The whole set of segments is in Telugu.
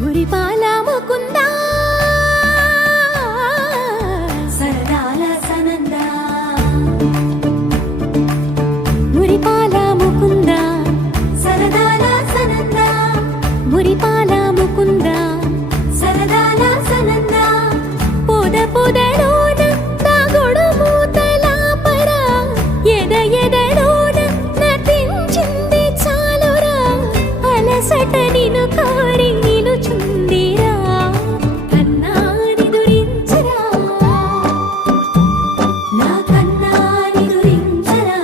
మురిపాల ముకుందా సరదాల సనందా మురిపాల ముకుందా సరదాల సనందా మురిపాల ముకుందా సరదాల సనందా పొద పొదలోన నాగొడు మూతలాపరా ఎద ఎదలోన నటించింది చాలురా అలసట నిను కోరి నిలుచుందిరా కన్నాని దురించరా నా కన్నాని దురించరా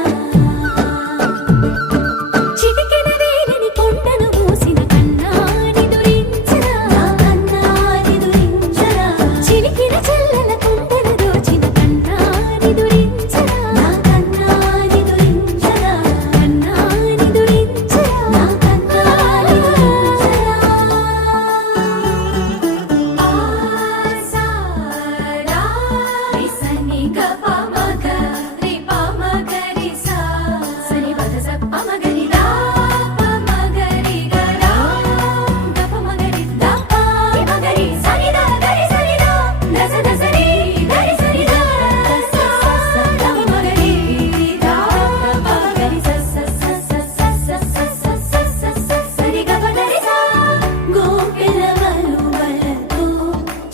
చిటికెన వేలిని కొండను మూసిన కన్నాని దురించరా నా కన్నాని దురించరా చిలికిన చెల్లెల కొండను దోచిన కన్నాని దురించరా నా కన్నాని దురించరా కన్నాని దురించరా నా కన్నాని దురించరా ఆసారా రిసని గప మగ రిప మగరి సా సని పద సప్ప మగరి దా ప మగరి గరా గప మగరి దా ప మగరి సని దా గరి సని దా దస దసరి గరి సని దా స స ద మగరి దా ప మగరి స స స స స స స స స సరి గప గరి సా గోపిల వలువలతో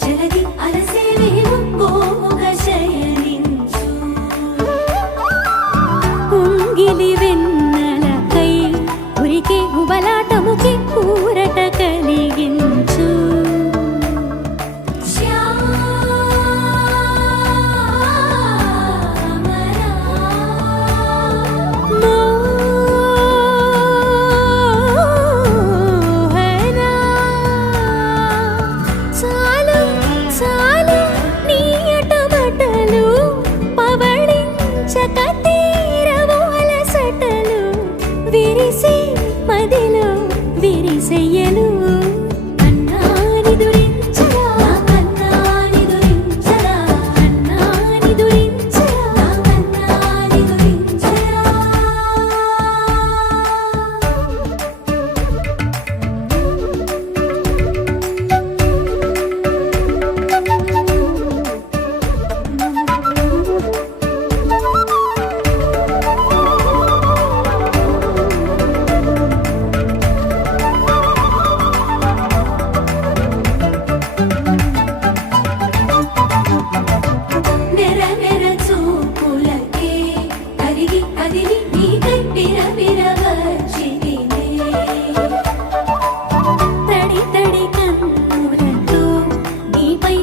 చెలగి అలసేవేమో గోముగ శయనించు ఉంగిలి వెన్నెలకై ఉరికే ఉబలాటముకి ఊరట కలిగించు మోహనా చాలు చాలు నీ అటమటలు పవళించక తీరవు అలసటలు విరిసే మదిలో విరిసెయ్యలు కన్నాని దురించరా కన్నాని దురించరా కన్నాని దురించరా కన్నాని దురించరా నెర నెర చూపులకే కరిగి కదిలి నీకై విర వచ్చితినే తడి తడి కన్నులతో నీపై